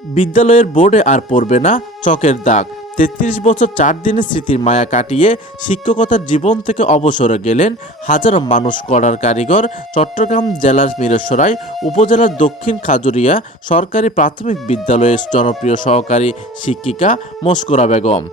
বিদ্যালয়ের বোর্ডে আর পড়বে না চকের দাগ। ৩৩ বছর ৪ দিনের স্মৃতির মায়া কাটিয়ে শিক্ষকতার জীবন থেকে অবসরে গেলেন হাজারো মানুষ গড়ার কারিগর চট্টগ্রাম জেলার মিরসরাই উপজেলার দক্ষিণ খাজুরিয়া সরকারি প্রাথমিক বিদ্যালয়ের জনপ্রিয় সহকারী শিক্ষিকা মস্কুরা বেগম।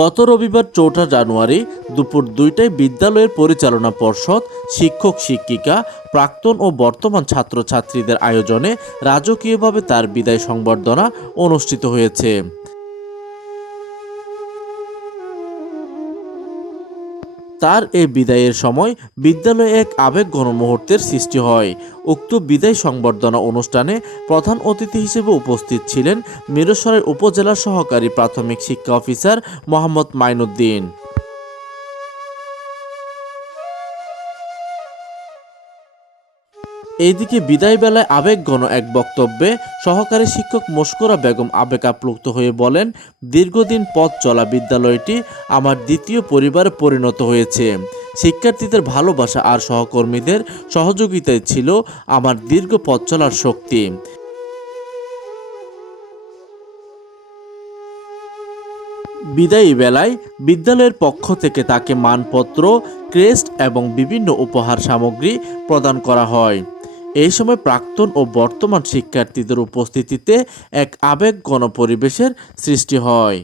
গত রবিবার ৪ঠা জানুয়ারি দুপুর ২টায় বিদ্যালয়ের পরিচালনা পর্ষদ, শিক্ষক শিক্ষিকা, প্রাক্তন ও বর্তমান ছাত্রছাত্রীদের আয়োজনে রাজকীয়ভাবে তার বিদায় সংবর্ধনা অনুষ্ঠিত হয়েছে। তার এই বিদায়ের সময় বিদ্যালয়ে এক আবেগঘন মুহূর্তের সৃষ্টি হয়। উক্ত বিদায় সংবর্ধনা অনুষ্ঠানে প্রধান অতিথি হিসেবে উপস্থিত ছিলেন মিরসরাই উপজেলার সহকারী প্রাথমিক শিক্ষা অফিসার মোহাম্মদ মাইনুদ্দিন। এইদিকে বিদায় বেলায় আবেগঘন এক বক্তব্যে সহকারী শিক্ষক মস্কুরা বেগম আবেগ আপ্লুত হয়ে বলেন, দীর্ঘদিন পথ চলা বিদ্যালয়টি আমার দ্বিতীয় পরিবারে পরিণত হয়েছে। শিক্ষার্থীদের ভালোবাসা আর সহকর্মীদের সহযোগিতায় ছিল আমার দীর্ঘ পথ চলার শক্তি। বিদায়ী বেলায় বিদ্যালয়ের পক্ষ থেকে তাকে মানপত্র, ক্রেস্ট এবং বিভিন্ন উপহার সামগ্রী প্রদান করা হয়। এই সময় প্রাক্তন ও বর্তমান শিক্ষার্থীদের উপস্থিতিতে এক আবেগঘন পরিবেশের সৃষ্টি হয়।